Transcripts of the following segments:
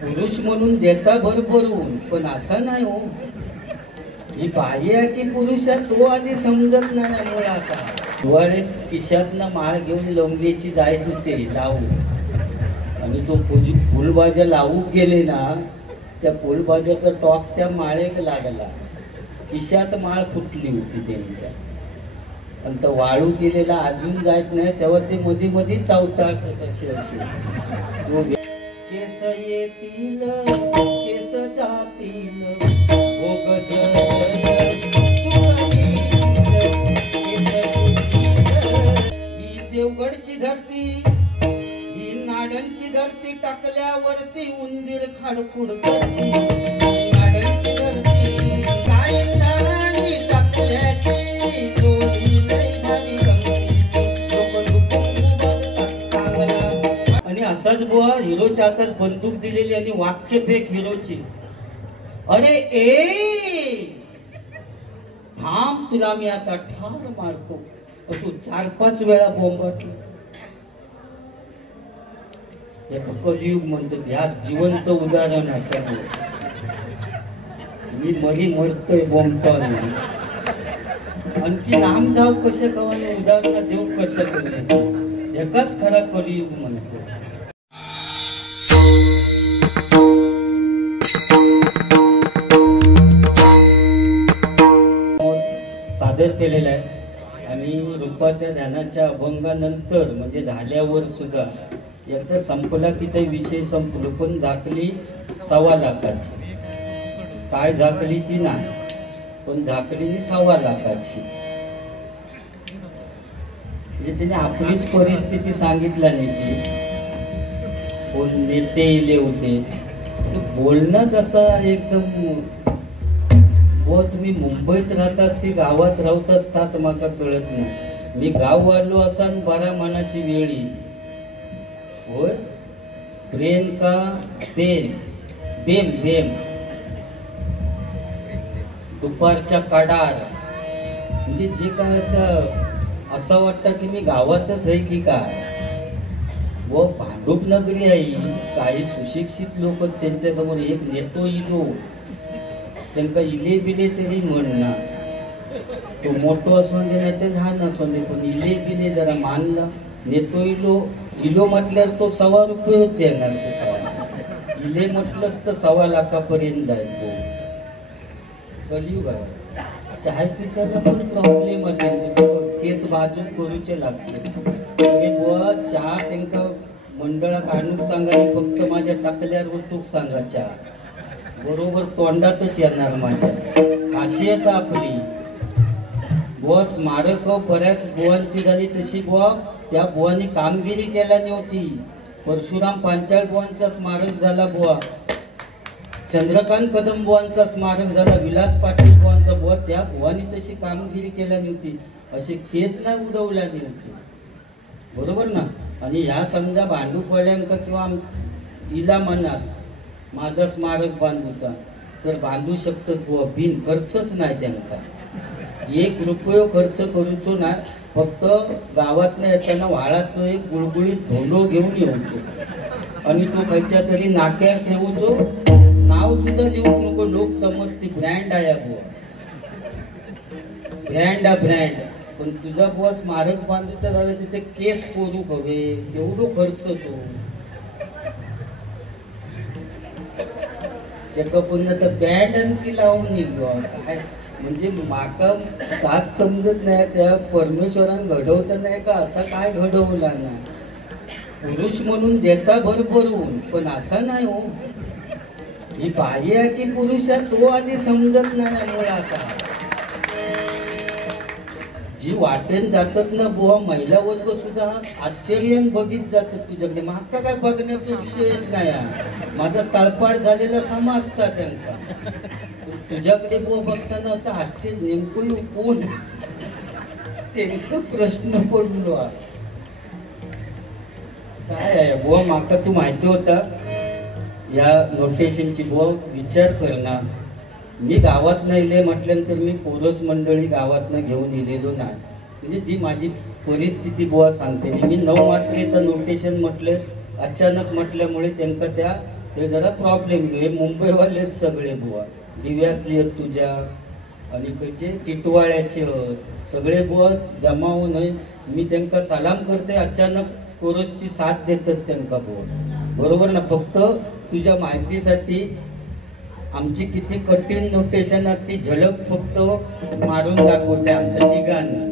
पुरुष म्हणून देता भरभरून, पण असं नाही हो. ही बाई आहे की पुरुष आहे तो आधी समजत नाही आम्हाला. आता दिवाळीत खिशातनं माळ घेऊन लवंगीची जायत होते लावू, आणि तो फुलभाज्या लावू गेले ना, त्या फुलभाज्याचा टॉप त्या माळेक लागला, खिशात माळ फुटली होती त्यांच्या. आणि तो वाळू गेलेला अजून जायत नाही तेव्हा ते मध्ये मध्ये चावतात तसे असे. केस येतील केस जातील भोगस, ही देवगडची धरती, ही नाडंची धरती, टाकल्यावरती उंदीर खाडखुड करती. नाडंची धरती काय नाराणी टाकल्याची जोडी नाही झाली गंगेची, आणि असाच बुवा हिरोच्या हातात बंदूक दिलेली आणि वाक्य फेक हिरोची, अरे ए थांब तुला मी आता ठार मारतो, असं 4-5 वेळा बोंबाटलं. एक कलियुग म्हणतो ह्या जिवंत उदाहरण असं. मी मरी मरतोय बोंबताना, आणखी लांब जाऊ कसे कवाने उदाहरण देऊ कसं करू. एकच खरा कलियुग म्हणतो. सादर केलेला आहे. आणि रूपाच्या ध्यानाच्या अभंगानंतर म्हणजे झाल्यावर सुद्धा एकदा संपला की ते विषय संपलो, पण झाकली 1.25 लाखाची. काय झाकली ती नाही, पण झाकली 1.25 लाखाची. म्हणजे तिने आपलीच परिस्थिती सांगितलं नाही की कोण नेते इले होते. बोलणंच असं एकदम, व तुम्ही मुंबईत राहतास की गावात राहतास ताच माका कळत नाही. मी गाव वाढलो असन 12 मानाची वेळी होय, प्रेम का बेम बेम बेम, दुपारच्या काडार, म्हणजे जे काय असं वाटतं की मी गावातच आहे की काय. व भांडूप नगरी आहे, काही सुशिक्षित लोक त्यांच्यासमोर एक नेतो इलो त्यांना इले बिले तरी म्हणणार, तो मोठो असू दे नाही ते लहान असू दे, पण इले बिले जरा मानला. नेतो इलो म्हटल्यावर तो 1.25 रुपये देणार, इले म्हटलंच तर 1.25 लाखापर्यंत जायचो. कलियुग आहे. चाय पिताना पण प्रॉब्लेम आहे, केस बाजू करूचे लागते. बुवा चहा त्यांना मंडळात आणून सांगा, फक्त माझ्या टाकल्यावर वतूक सांगा, चहा बरोबर तोंडातच येणार माझ्या. खासियत आपली बुवा स्मारक बऱ्याच बुवांची झाली तशी बुवा त्या बुवांनी कामगिरी केला नव्हती. परशुराम पांचाळ बुवांचा स्मारक झाला बुवा, चंद्रकांत कदम बुवांचा स्मारक झाला, विलास पाटील बुवांचा बुवा, त्या बुवांनी तशी कामगिरी केल्या नव्हती, असे केस नाही उडवल्या नव्हते, बरोबर ना. आणि ह्या समजा भांडूपवाल्यांका किंवा इला म्हणणार माझा स्मारक बांधूचा, तर बांधू शकतात बुवा, बिन खर्चच नाही त्यांना, 1 रुपये खर्च करूचो नाही. फक्त गावातनं येताना वाळातलो एक गुळगुळीत धोंडो घेऊन येऊचो आणि तो खायच्या तरी नाक्यावर ठेवूचो. नाव सुद्धा लिहू नको, लोक समजते ब्रँड आहे बुवा, ब्रँड हा ब्रँड. पण तुझा बुवा स्मारक बांधूचा झाला तिथे केस कोरू हवे, एवढो खर्च तो त्याका पुन्हा तर बँड आणखी लावून निघलो काय. म्हणजे माका काच समजत नाही, त्या परमेश्वरान घडवत नाही का असा काय घडवला ना. पुरुष म्हणून देता भरभरून, पण असं नाही हो. ही बाई आहे की पुरुष आहे तो आधी समजत नाही आम्हाला. आता जी वाटेन जातात ना बुवा महिला वर्ग सुद्धा आश्चर्यान बघित जातात तुझ्याकडे. माका काय बघण्याचा विषय नाही, माझा तळपाड झालेला समजता त्यांना. तुझ्याकडे बुवा बघताना असं आश्चर्य, नेमकं कोण त्यांचा प्रश्न पडलो काय आहे बुवा. माका तू माहिती होता या नोटेशनची बुवा, विचार करणार. मी गावात नाही इले म्हटल्यानंतर मी पोरस मंडळी गावातनं घेऊन इलेलो नाही. म्हणजे जी माझी परिस्थिती बुवा सांगते. मी 9 मात्रेचं नोटेशन म्हटलं, अचानक म्हटल्यामुळे त्यांना त्या ते जरा प्रॉब्लेम हे मुंबईवालेच सगळे बुवा दिव्यातली आहेत तुझ्या आणि खंयचे टिटवाळ्याचे आहेत सगळे बुवा जमा होऊन मी त्यांना सलाम करते अचानक कोरसची साथ देतात त्यांना बुवा बरोबर ना. फक्त तुझ्या माहितीसाठी आमची किती कठीण नोटेशन ती झलक फक्त मारून दाखवते आमच्या तिघांना.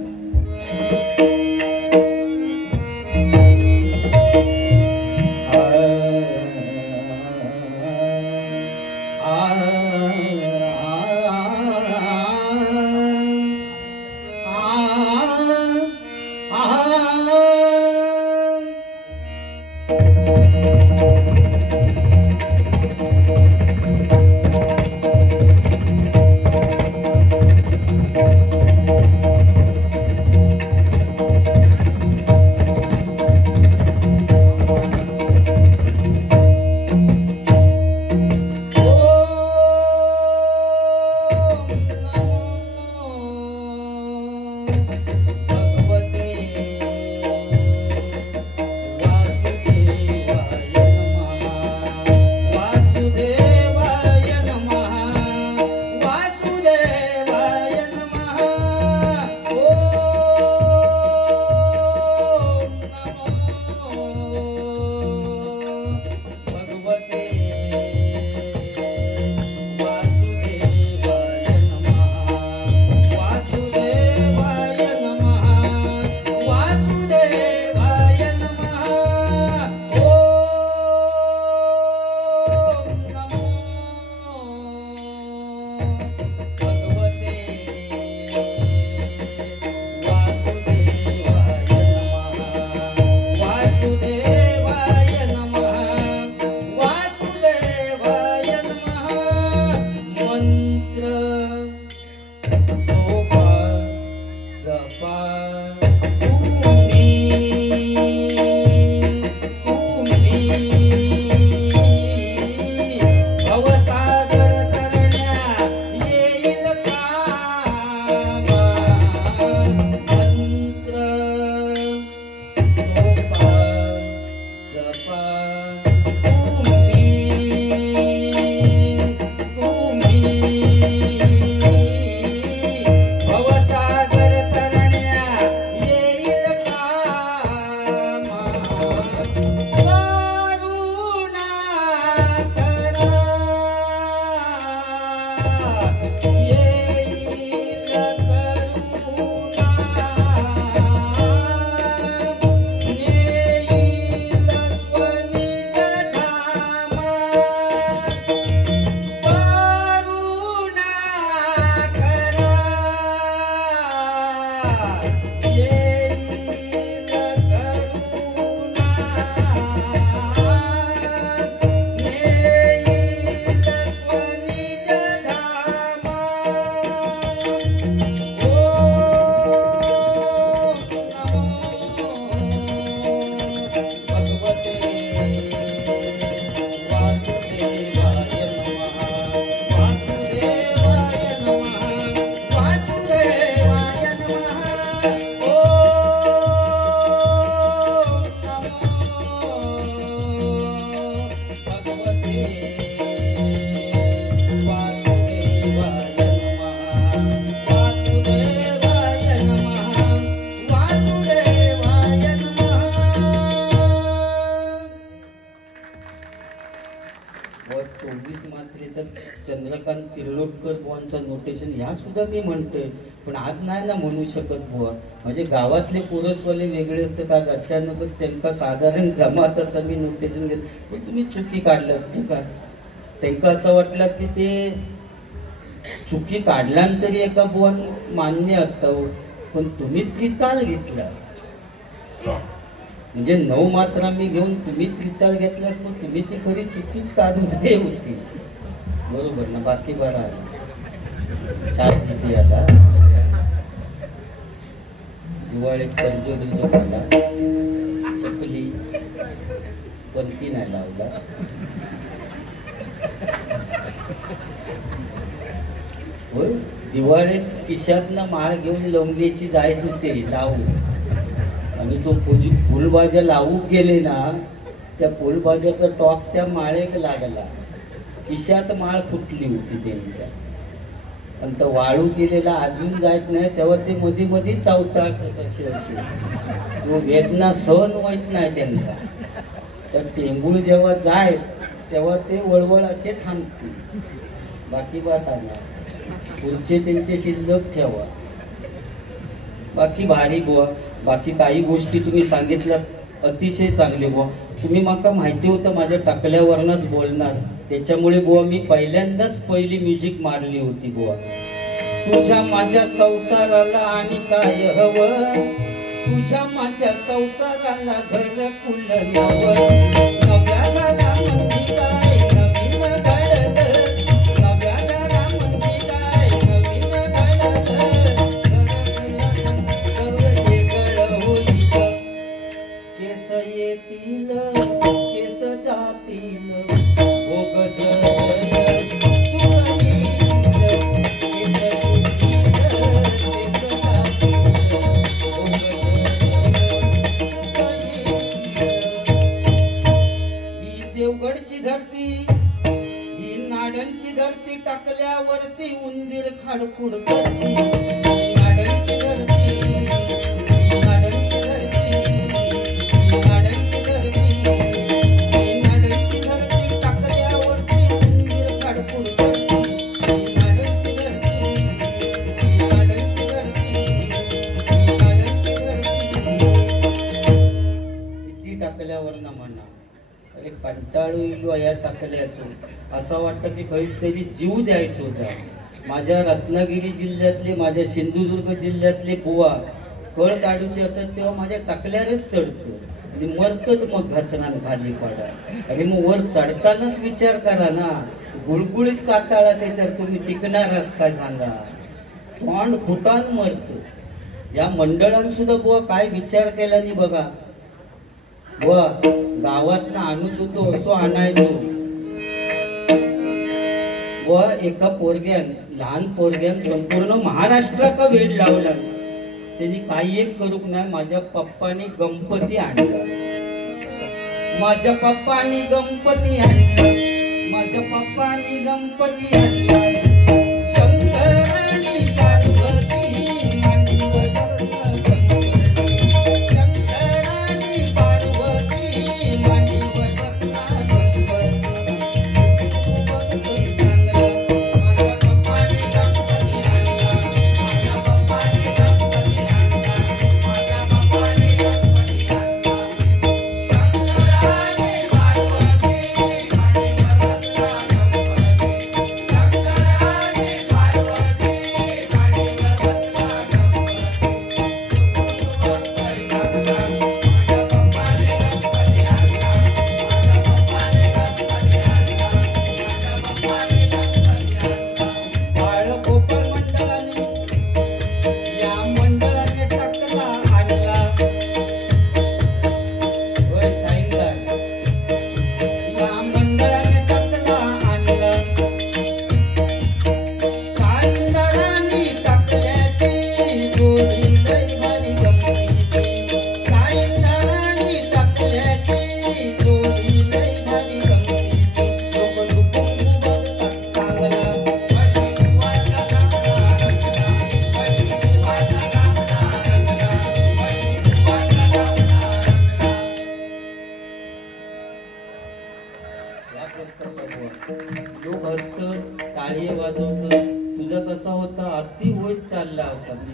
चंद्रकांत तिर्लोटकर बुवांचं नोटेशन ह्या सुद्धा मी म्हणतोय पण आज नाही ना म्हणू शकत बुवा. म्हणजे गावातले पोरसवाले वेगळे असतात आज अचानक त्यांना साधारण जमात असं मी नोटेशन घेत पण तुम्ही चुकी काढलं ठीक आहे. त्यांना असं वाटलं की ते चुकी काढल्यानंतरी एका बुवा मान्य असतं पण तुम्ही त्रिताल घेतला म्हणजे 9 मात्रा मी घेऊन तुम्ही त्रिताल घेतल्यास पण तुम्ही ती खरी चुकीच काढून दे होती बरोबर ना. बाकी बरा चार किती आता दिवाळीत पंचोली जो खाला चकली पंती नाही लावला होय. दिवाळीत खिशातनं माळ घेऊन लवंगेची जायत होते लावू आणि तो फुलभाज्या लावू गेले ना त्या फुलभाज्याचा टॉप त्या माळेक लागला, खिशात माळ फुटली होती त्यांच्या. आणि तो वाळू गेलेला अजून जायत नाही तेव्हा ते मध्ये मध्ये चावतात तशी अशी. तो वेदना सहन होत नाही त्यांना. तर टेंबूळ जेव्हा जाय तेव्हा ते वळवळाचे थांबते. बाकी बात आला पुढचे त्यांचे शिल्लक ठेवा. बाकी भारी बुवा. बाकी काही गोष्टी तुम्ही सांगितल्या अतिशय चांगले बुवा. तुम्ही माका माहिती होतं माझ्या टाकल्यावरनच बोलणार, त्याच्यामुळे बुवा मी पहिल्यांदाच पहिली म्युझिक मारली होती बुवा. तुझ्या माझ्या संसाराला आणि काय हवं, तुझ्या माझ्या संसाराला घर कुल नवं. नव्या घरामध्ये काय नवीन घडलं, नव्या घरामध्ये काय नवीन घडलं. केस येतील केस जातील भोगस ही देवगडची धरती, ही नाडांची धरती, टाकल्यावरती उंदीर खाडखुड करती. नाडांची धरती, नाडांची धरती, नाडांची धरती, नाडांची धरती, टाकल्यावरती उंदीर खाडखुड करती. नाडांची धरती, नाडांची धरती, नाडांची धरती. किती टाकल्यावर ना म्हणा. अरे कंटाळू इलो या टाकल्याचं. असं वाटतं की काहीतरी जीव द्यायचो जा. माझ्या रत्नागिरी जिल्ह्यातले, माझ्या सिंधुदुर्ग जिल्ह्यातले बुवा कळ काढूचे असत तेव्हा माझ्या टाकल्यावरच चढतं आणि मरतच मग घसरान खाली पडा. अरे मग वर चढतानाच विचार करा ना, गुळगुळीत काताळा त्याच्यावर तुम्ही टिकणारच काय सांगा. तोंड फुटान मरतो. या मंडळान सुद्धा बुवा काय विचार केला नाही बघा. बुवा गावात ना आणूच होतो असो आणायचो. व एका पोरग्यान, लहान पोरग्यान संपूर्ण महाराष्ट्राचा वेळ लावला. त्यांनी काही एक करूक नाही. माझ्या पप्पानी गणपती आणला, माझ्या पप्पानी गणपती आणला, माझ्या पप्पानी गणपती आणला. शंकर आणि पार्वती मांडीवर गणपती, शंकर आणि पार्वती मांडीवर गणपती.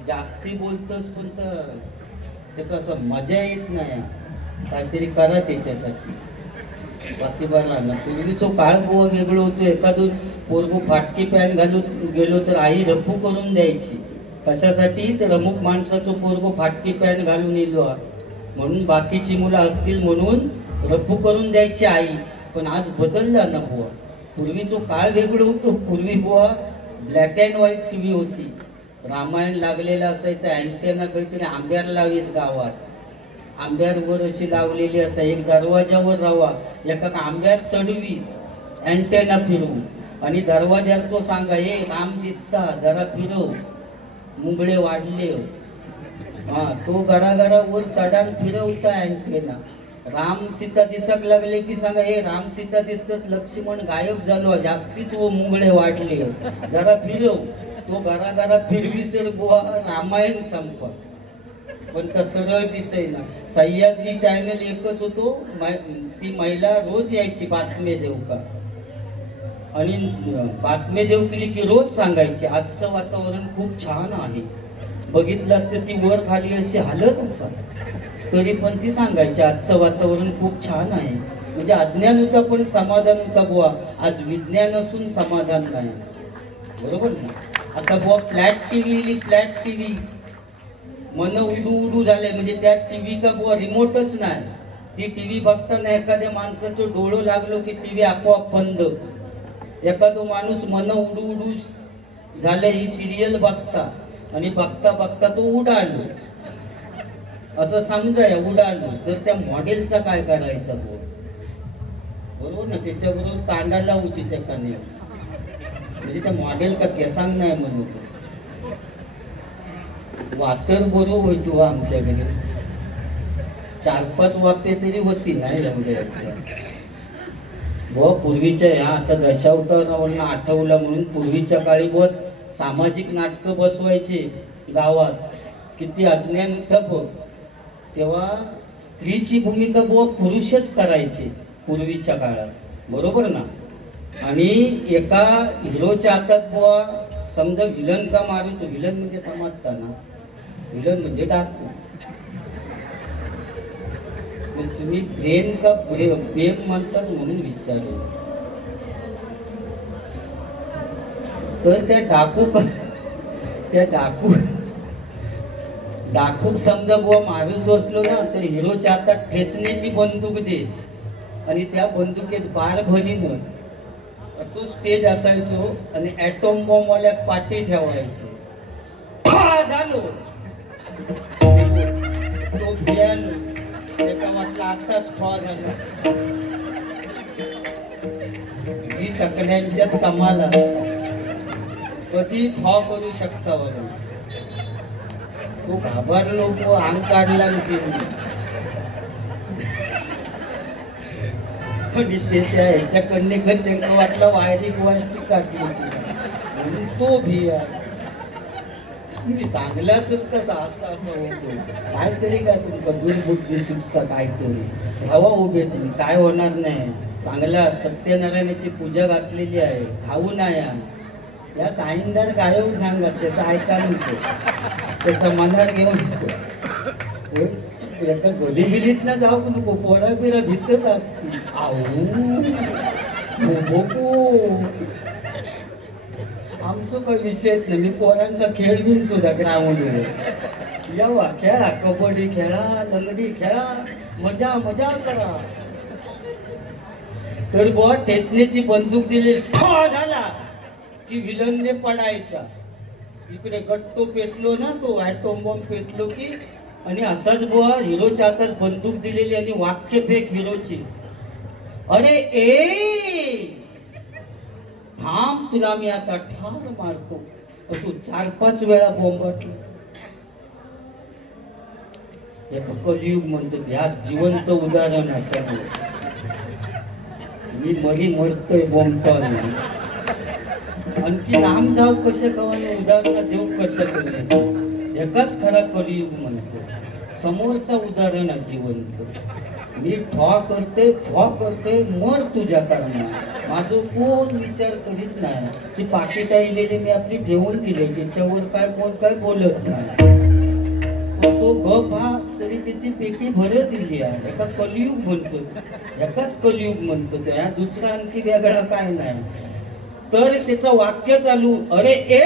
जास्ती बोलतस पण ते कसं मजा येत नाही. काहीतरी करा त्याच्यासाठी. बाकी बघा ना पूर्वीचो काळ बुवा वेगळं होतो. एखादून पोरगू फाटकी पॅन्ट घालून गेलो तर आई रफू करून द्यायची. कशासाठी? तर अमुक माणसाचो पोरगू फाटकी पॅन्ट घालून येलो म्हणून, बाकीची मुलं असतील म्हणून रफू करून द्यायची आई. पण आज बदलला ना बुवा. पूर्वीचो काळ वेगळं होतो. पूर्वी बुवा ब्लॅक अँड व्हाईट टीव्ही होती. रामायण लागलेला असायचं. अँटेना काहीतरी आंब्यावर लावीत गावात. आंब्यावर अशी लावलेली असा. एक दरवाजावर राहा, एका आंब्यावर चढवी अँटेना फिरवू आणि दरवाजावर तो सांगा हे राम दिसता जरा फिरव, मुंगळे वाढले. हा तो घराघरावर चढान फिरवता अँटेना. राम सीता दिसक लागले की सांगा हे राम सीता दिसतात, लक्ष्मण गायब झालो, जास्तीच वो मुंगळे वाढले, जरा फिरव. तो घरा फिरवी सर बुवा रामायण संपा. पण तर सरळ दिसेना. सह्याद्री चॅनल एकच होतो, ती महिला रोज यायची बातमी देऊ का, आणि बातमी देऊ केली की रोज सांगायची आजचं वातावरण खूप छान आहे. बघितलं तर ती वर खाली अशी हालत असा, तरी पण ती सांगायची आजचं वातावरण खूप छान आहे. म्हणजे अज्ञान होता पण समाधान होता बुवा. आज विज्ञान असून समाधान नाही, बरोबर ना. आता बुवा फ्लॅट टीव्ही, फ्लॅट टीव्ही मन उडू झाले. म्हणजे त्या टीव्ही का बुवा रिमोटच नाही. ती टीव्ही बघताना एखाद्या माणसाचं डोळं लागलो की टीव्ही आपोआप बंद. एखादो माणूस मन उडू झाले ही सिरियल बघता, आणि बघता बघता तो उडालो असं समजाय, उडालो. तर त्या मॉडेलचा काय करायचं बरोबर ना. त्याच्याबरोबर कांदा लावची त्या कान्या, म्हणजे त्या मॉडेल का केसांग नाही म्हणत. वातर बरोबर व्हायची वा आमच्याकडे 4-5 वाक्य तरी होती नाही एवढ्या. व पूर्वीच्या ह्या आता दशावतारावरनं आठवला म्हणून पूर्वीच्या काळी बस सामाजिक नाटकं बसवायचे गावात. किती अज्ञान होतं बघ. तेव्हा स्त्रीची भूमिका बुवा पुरुषच करायचे पूर्वीच्या काळात, बरोबर ना. आणि एका हिरोच्या हातात बुवा समजा विलन का मारूच. विलन म्हणजे समजता ना, विलन म्हणजे डाकू. तुम्ही प्रेम का प्रेम म्हणतात म्हणून विचारले. तर त्या डाकूक समजा बुवा मारून असलो ना, तर हिरोच्या हातात ठेचण्याची बंदूक दे, आणि त्या बंदुकीत बार भरीन असं स्टेज असायचो. आणि ॲटॉम बॉम्ब वाल्यात पाठी ठेवायची. झालो तो बियालो, एका वाटला आताच फॉ झाला. ही टकल्यांच्यात कमाल असतात, कधी फॉ करू शकता बघा. तो घाबरलो, अंग काढला आणि ते त्या ह्याच्याकडने त्यांना वाटलं वायरी गोवाची काढली म्हणून तो भिया. तुम्ही चांगल्याच कसं असं होतो काहीतरी, काय तुमका दुर्बुद्धी सुचता काहीतरी. हवा उभे तुम्ही, काय होणार नाही. चांगल्या सत्यनारायणाची पूजा घातलेली आहे, खाऊ नया. या साईंदार गायव सांगत त्याचा ऐका नको, त्याचा मनार घेऊन नको. एका गलीबिलीत ना जाऊ नको, पोरा बिरा भीतच असते. आमचं काही विषयच नाही. मी पोरांचा खेळ घेऊन सुद्धा ग्राउंडवर यावा, खेळा, कबड्डी खेळा, लंगडी खेळा, मजा मजा करा. तर बुवा ठेचण्याची बंदूक दिली झाला की विलनने पडायचा. इकडे गट्टो पेटलो ना, तो ॲटॉम बॉम्ब पेटलो की, आणि असाच बुवा हिरोच्या हातात बंदूक दिलेली आणि वाक्य फेक हिरोची. अरे ए थांब, तुला मी आता ठार मारतो. असो 4-5 वेळा बॉम्ब वाटलो. कलियुग म्हणतो, ह्या जिवंत उदाहरण असं. मी मरतोय बॉम्ब. आणखी लांब जाऊ कसं कवाने उदाहरण देऊ कसं. एकाच खरा कलियुग म्हणतो, समोरचा उदाहरण जिवंत. मी ठॉ करते मर तुझ्या कारणात. माझं कोण विचार करीत नाही. ती पाकिट आलेली मी आपली ठेवून दिली, त्याच्यावर काय कोण काय बोलत नाही. तो गप हा तरी त्याची पेटी भरत दिली आहे. एका कलियुग म्हणतो, एकाच कलियुग म्हणतो. त्या दुसरा आणखी वेगळा काय नाही. तर त्याचं वाक्य चालू, अरे ए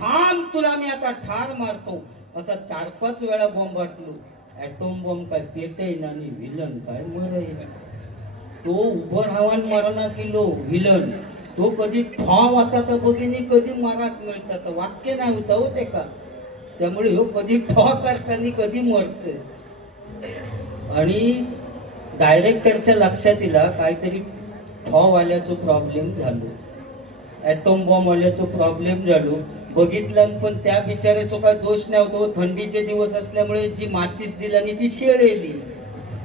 थांब, तुला मी आता ठार मारतो. असा 4-5 वेळा बॉम्ब वाटलो. ॲटॉम बॉम्ब काय पेटेन आणि विलन काय मरे. तो उभं राहावान मरणा किलो विलन. तो कधी ठॉम आता तर बघिनी, कधी मारात मिळतात. वाक्य नाही होता हो ते का. त्यामुळे हो कधी ठॉ करताना कधी मरतोय. आणि डायरेक्टरच्या लक्षात येला काहीतरी ठॉ वाल्याचा प्रॉब्लेम झालो, ॲटॉम बॉम्ब वाल्याचा प्रॉब्लेम झालो. बघितलं पण त्या बिचाऱ्याचा काय दोष नाही होतो. थंडीचे दिवस असल्यामुळे जी माचीस दिली आणि ती शेळेली.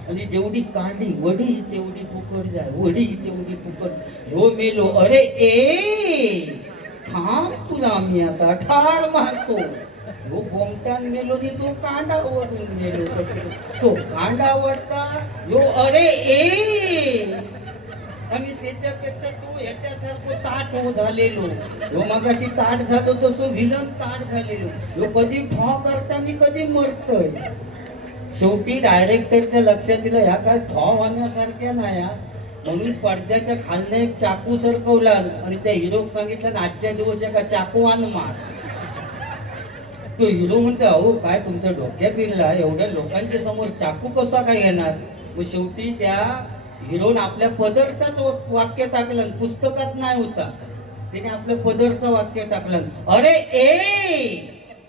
आणि जेवढी कांडी वडी तेवढी फुकट जाय, वडी तेवढी फुकट. हो मेलो, अरे ए थांब, तुला मी आता ठार मारतो. हो बोमट्यान मेलो नी तो कांडा ओढून गेलो. तो कांडा ओढता यो, अरे ए, आणि त्याच्यापेक्षा तू ह्याच्यासारखं ताट हो झालेलो. हो मगाशी ताट झालो तसं विलन ताट झालेलो. हो कधी ठॉ करताना कधी मरतोय. शेवटी डायरेक्टरच्या लक्षात दिलं ह्या काय ठॉ होण्यासारख्या नाही, म्हणून पडद्याच्या खालनं एक चाकू सरकवला आणि त्या हिरोक सांगितलं ना आजच्या दिवस एका चाकूवान मार. तो हिरो म्हणतो अहो काय तुमच्या डोक्यात फिरला, एवढ्या लोकांच्या समोर चाकू कसा काय घेणार. मग शेवटी त्या हिरोन आपल्या पदरचाच वाक्य टाकलं, पुस्तकात नाही होता, त्याने आपल्या पदरचं वाक्य टाकलं, अरे ए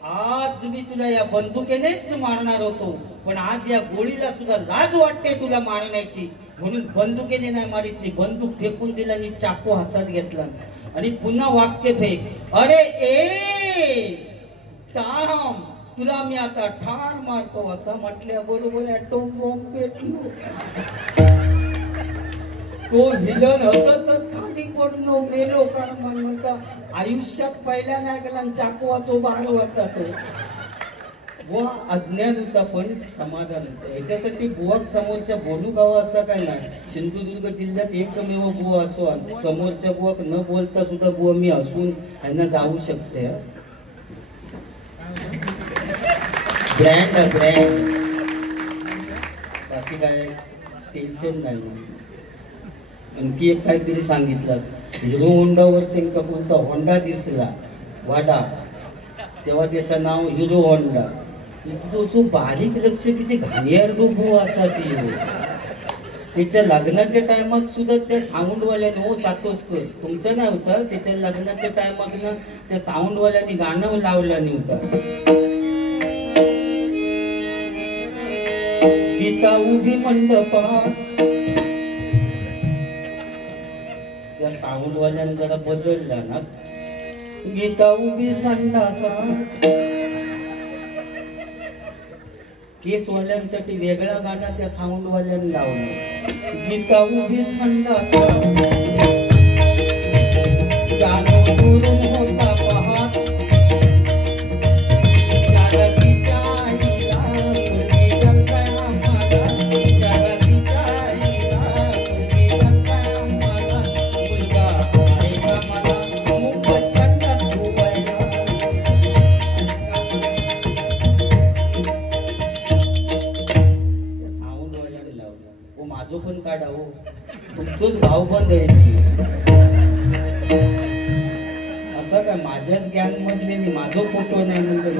आज मी तुला या बंदुकीनेच मारणार होतो, पण आज या गोळीला सुद्धा लाज वाटते तुला मारण्याची, म्हणून बंदुकीने नाही मारितली. बंदूक फेकून दिला आणि चाकू हातात घेतला आणि पुन्हा वाक्य फेक, अरे ए थांब, तुला मी आता ठार मारतो. असं म्हटल्या बरोबर ॲटोम बॉम्ब पेटलो. तो विलन हसतच खाली पडलो, मेलो. कारण म्हणता आयुष्यात पहिल्या नाही गेला चाकवाचो बार होता तो. बुवा अज्ञान होता पण समाधान होतं. याच्यासाठी बुवाक समोरच्या बोलू गावा असा काय नाही. सिंधुदुर्ग जिल्ह्यात एकमेव बुवा असो, समोरच्या बुवाक न बोलता सुद्धा बुवा मी हसून यांना जाऊ शकते. ब्रँड ब्रँड, बाकी काय टेन्शन नाही. आणखी एक काहीतरी सांगितलं, हिरो होंडावर त्यांचा कोणता होंडा दिसला वाडा, तेव्हा त्याचं नाव हिरो होंडा. तो बारीक लक्ष किती घाणेर डोबो असा ती. त्याच्या लग्नाच्या टायमात सुद्धा त्या साऊंडवाल्याने हो सातोसकर तुमचं नाही होतं, त्याच्या लग्नाच्या टायमात ना त्या साऊंडवाल्याने गाणं लावलं नव्हतं. गीता उभी मंडपात, या साऊंडवाल्याने जरा बदलला ना. गीता उभी संडासात, केसवाल्यांसाठी वेगळा गाणं त्या साऊंडवाल्याने लावलं. गीता उभी संडासात, गाणं दुरून होता पहात, माझो पण काढा हो, तुमचोच भाव बंद आहे. असं काय माझ्याच गँग मधले मी, माझो फोटो नाही म्हणजे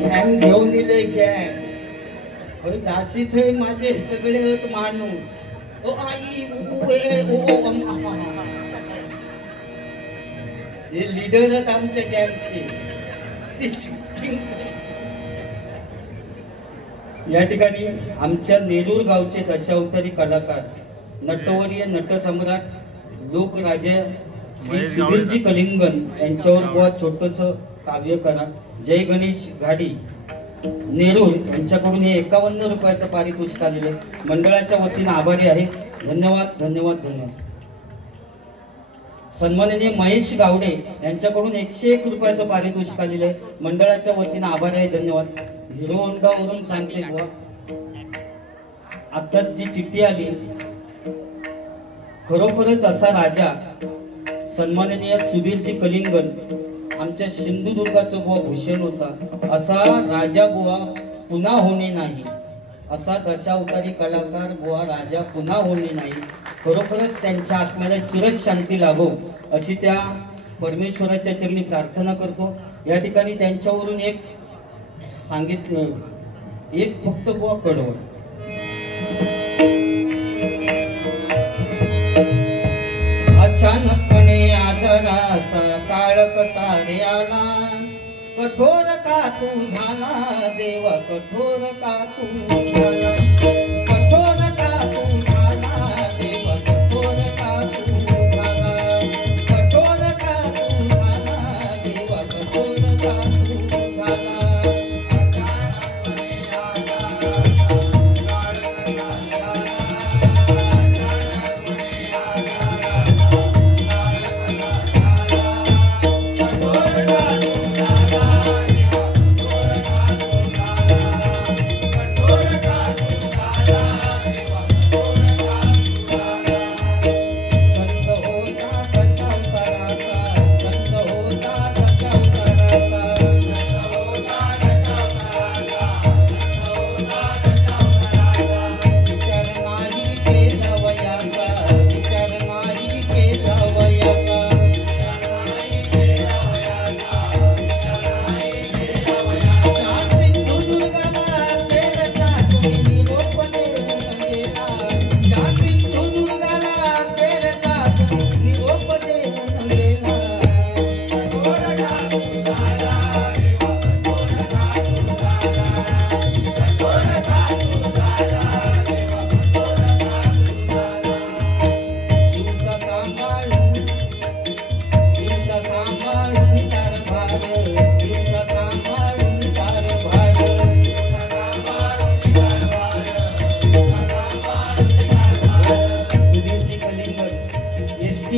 गँग घेऊन दिले. गँग जाशी थे माझे सगळे माणूस. ओ आई हे लीडर आहेत आमच्या गँगचे. या ठिकाणी आमच्या नेरूर गावचे दशावतारी कलाकार, नटवर्य नटसम्राट लोकराजा श्री सुधीरजी कलिंगन यांच्यावर बुवा छोटस काव्य करा. जय गणेश गाडी नेरूर यांच्याकडून हे 51 रुपयाचं पारितोषिक आलेलं मंडळाच्या वतीने आभारी आहे. धन्यवाद धन्यवाद धन्यवाद. सन्माननीय महेश गावडे यांच्याकडून 101 रुपयाचं पारितोषिक आलेलं आहे. मंडळाच्या वतीने आभारी आहे. धन्यवाद. हिरो होंडावरून सांगते बुवा, आता जी चिठ्ठी आली, खरोखरच असा राजा सन्माननीय सुधीरजी कलिंगन आमच्या सिंधुदुर्गाचं बुवा भूषण होता. असा राजा बुवा पुन्हा होणे नाही, असा दशावतारी कलाकार बुवा राजा पुन्हा होणे नाही. खरोखरच त्यांच्या आत्म्याला चिरच शांती लाभो अशी त्या परमेश्वराच्या चरणी प्रार्थना करतो. या ठिकाणी त्यांच्यावरून एक सांगितलं, एक फक्त बुवा कडवं. अचानकपणे आजाराचा काळ कसा रे आला, कठोर का तू झाला देवा, कठोर का तू झाला, कठोर का तू झाला देवा, कठोर का तू झाला, कठोर का तू झाला देवा, कठोर का तू झाला.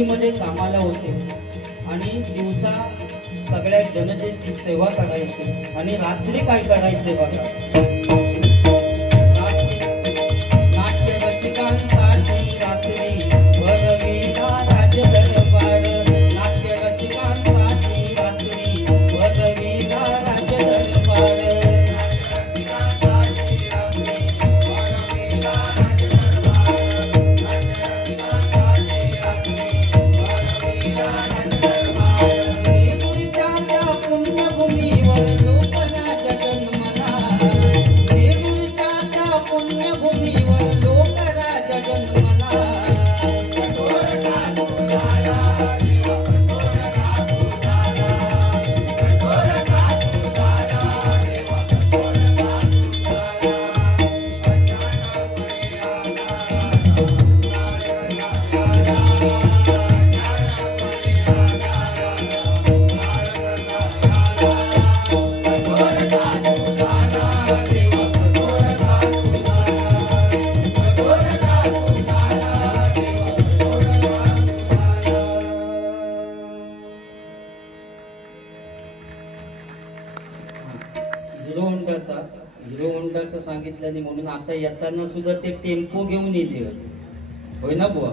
मध्ये कामाला होतो आणि दिवसा सगळ्या जनतेची सेवा करायची आणि रात्री काय करायचे बघा, नाट्य रसिकांसाठी रात्री भरविला राज्य दरबार, नाट्य रसिकांसाठी रात्री भरविला राज्य दरबार. हिरो होंडाचं सांगितल्याने म्हणून आता येताना सुद्धा ते टेम्पो घेऊन येते, होय ना बुवा,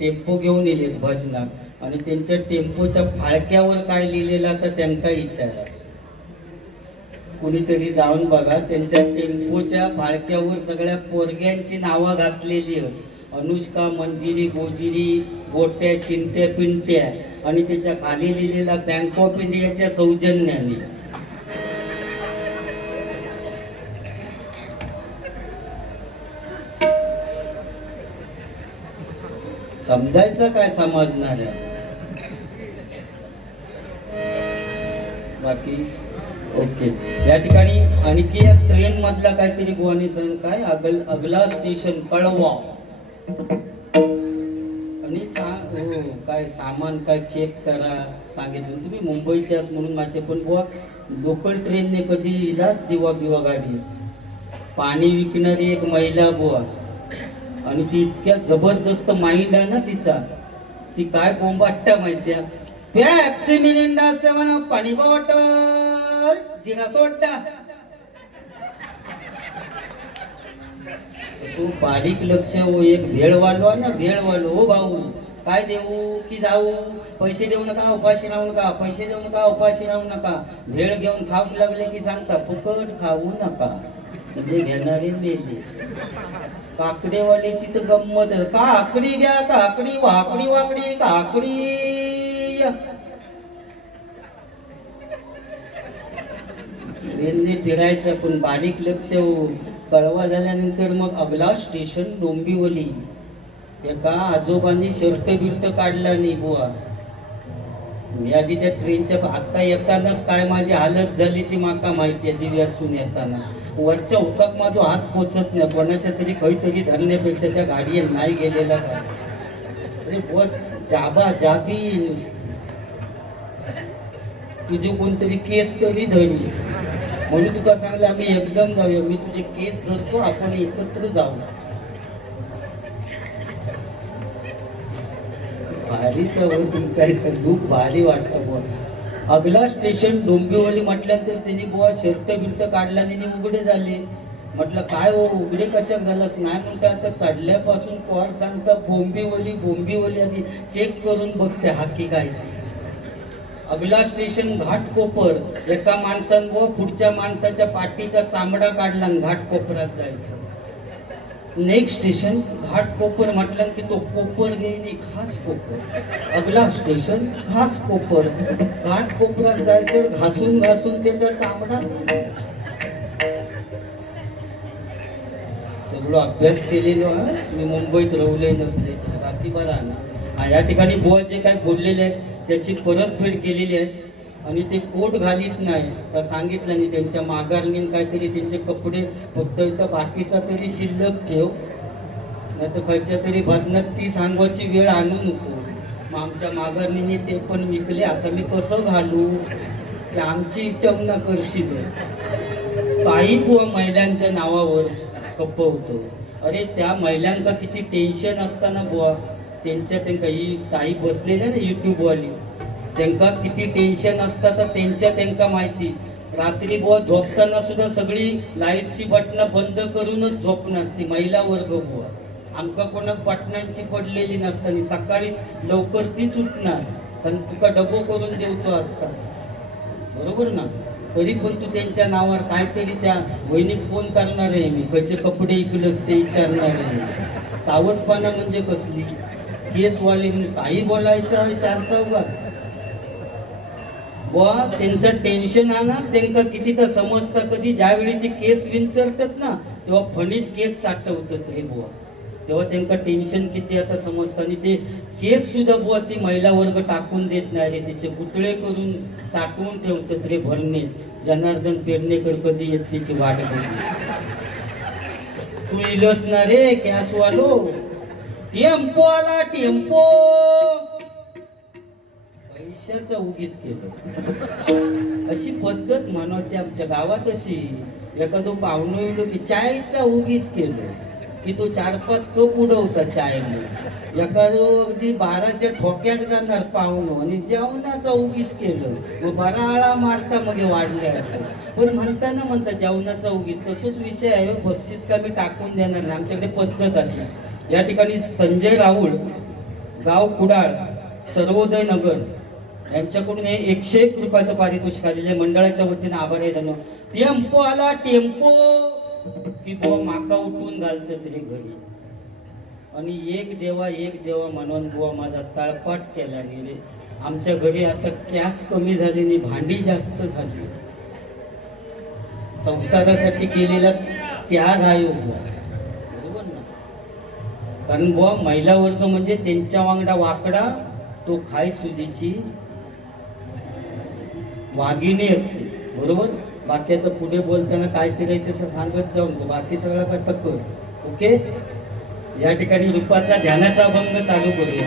टेम्पो घेऊन येले भजनात आणि त्यांच्या टेम्पोच्या फाळक्यावर काय लिहिलेलं आता त्यांना विचारा, कुणीतरी जाऊन बघा. त्यांच्या टेम्पोच्या फाळक्यावर सगळ्या पोरग्यांची नावं घातलेली आहेत, अनुष्का, मंजिरी, गोजिरी, गोट्या, चिंट्या, पिंट्या आणि त्याच्या खाली लिहिलेला बँक ऑफ इंडियाच्या सौजन्याने. समजायचं काय समजणार आहे बाकी. ओके, या ठिकाणी आणखी या ट्रेन मधला काहीतरी बुवानी सण काय अगला स्टेशन कळवा आणि हो काय सामान काय चेक करा सांगितलं. तुम्ही मुंबईच्याच म्हणून माहिती, पण बुवा लोकल ट्रेनने कधी इलाच दिवा बिवा गाडी. पाणी विकणारी एक महिला बुवा आणि ती इतक्या जबरदस्त माइंड आहे ना तिचा, ती काय बोंबाट्टा माहिती आहे, पेप्सी मिरिंडा 7 पाणी बॉटल जिरा सोडा. तो बारीक लक्ष हो, एक भेळ वालो ना, भेळ वालो, हो भाऊ काय देऊ की जाऊ, पैसे देऊ नका उपाशी राहू नका, पैसे देऊ नका उपाशी राहू नका. भेळ घेऊन खाऊ लागले की सांगता फुकट खाऊ नका, म्हणजे घेणारे मेले. काकडेवाल्याची तर गंमत, काकडी घ्या काकडी, वाकडी वाकडी काकडी. ट्रेनने फिरायचं पण बारीक लक्ष हो. कळवा झाल्यानंतर मग अगला स्टेशन डोंबिवली. एका आजोबांनी शर्ट बिर्ट काढला नाही बुवा. मी आधी त्या ट्रेनच्या आता येतानाच काय माझी हालत झाली ती माका माहिती आहे. दिव्यासून येताना वरच्या उकाक माझा हात पोचत नाही, कोणाच्या तरी काहीतरी धरण्यापेक्षा त्या गाडीवर नाही गेलेला काय. अरे बुवा जाबा जाबी, तुझे कोणतरी केस तरी धरी म्हणून तुका सांगलं आम्ही एकदम जाऊया, मी तुझे केस धरतो, आपण एकत्र जाऊ. भारीच तुमचा इथं खूप भारी वाटतं बुवा. अगला स्टेशन डोंबिवली म्हटल्यानंतर त्यांनी बुवा शर्ट बिर्ट काढला आणि उघडे झाले. म्हटलं काय हो उघडे कशाक झालास, नाही म्हणता आता चढल्यापासून पोर सांगता बोंबिवली बोंबिवली, आधी चेक करून बघते हाकी काय. अगला स्टेशन घाटकोपर. एका माणसानं बुवा पुढच्या माणसाच्या पाठीचा चामडा काढला आणि घाटकोपरात जायचं. नेक्स्ट स्टेशन घाटकोपर म्हटलं की तो कोपर घेईन खास कोपर. अगला स्टेशन घास कोपर. घाटकोपरात जायचं, घासून घासून त्याचा चामडा. सगळं अभ्यास केलेलो हा मी, मुंबईत रवले नसते रात्री बरा ना. या ठिकाणी बुवा जे काय बोललेले आहेत त्याची परतफेड केलेली आहे आणि ते कोट घालीत नाही तर सांगितलं नाही. त्यांच्या माघारणीन काहीतरी त्यांचे कपडे फक्त इथं बाकीचा तरी शिल्लक ठेव, नाही तर खायच्या तरी भजनात ती सांगवाची वेळ आणू नको. मग आमच्या माघारणीने ते पण विकले. आता मी कसं घालू ते आमची इटम ना करशील. काही बुवा महिलांच्या नावावर खपवतो. अरे त्या महिलांना किती टेन्शन असताना बुवा त्यांच्या ही ताई बसलेल्या ना युट्यूबवाली, त्यांना किती टेन्शन असतं तर त्यांना माहिती. रात्री बुवा झोपताना सुद्धा सगळी लाईटची बटणं बंद करूनच झोपणार ती महिला वर्ग बुवा. आमका कोणाक बटणांची पडलेली नसताना सकाळीच लवकर तीच उठणार, कारण तुका डबो करून देऊचो असतात, बरोबर ना. तरी पण तू त्यांच्या नावावर काहीतरी त्या वहिनीक फोन करणार आहे, मी कसे कपडे इकलंच ते विचारणार आहे. चावटपणा म्हणजे कसली केसवाले म्हणजे काही बोलायचं विचारता उगा बुवा. त्यांचं टेन्शन आणा त्यांना किती तर समजतं. कधी ज्यावेळी ते केस विंचरतात ना तेव्हा फणीत केस साठवतात रे बुवा, तेव्हा त्यांना टेन्शन किती आता समजतं. आणि ते केस सुद्धा बुवा ती महिला वर्ग टाकून देत नाही रे, त्याचे पुतळे करून साठवून ठेवतात रे भरणे. जनार्दन पेडणेकर कधी येत त्याची वाट बघली. तू इलस ना रे कॅसवालो, टेम्पो आला टेम्पो. पैशाचा उगीच केलं अशी पद्धत म्हणायची आमच्या गावात. अशी एखादं पाहुणं येलो की चायचा उगीच केलं की तो 4-5 कप उडवता चाय. एखादं अगदी 12च्या ठोक्यात जाणार पाहुणं आणि जेवणाचा उगीच केलं, मग 12 आळा मारता मग वाढल्या. पण म्हणता जेवणाचा उगीच तसंच विषय आहे. बक्षीस का मी टाकून देणार नाही, आमच्याकडे पद्धत आहे. या ठिकाणी संजय राहुल, गाव कुडाळ, सर्वोदय नगर यांच्याकडून हे 101 रुपयाचं पारितोषिक आलेलं आहे. मंडळाच्या वतीने आभार आहे, धन्यवाद. टेम्पो आला टेम्पो की बुवा माका उठून घालतात रे घरी. आणि एक देवा म्हणून बुवा माझा तळपाट केला नाही रे. आमच्या घरी आता गॅस कमी झाली नाही, भांडी जास्त झाली. संसारासाठी केलेला त्याग आहे बुवा, बरोबर ना. कारण बुवा महिला वर्ग म्हणजे त्यांच्या वांगडा वाकडा तो खाय चुलीची वाघिणी असते, बरोबर. बाकी आता पुढे बोलताना काहीतरी तसं सांगत जाऊन बाकी सगळं करता कर. ओके, या ठिकाणी रूपाचा ध्यानाचा अभंग चालू करूया.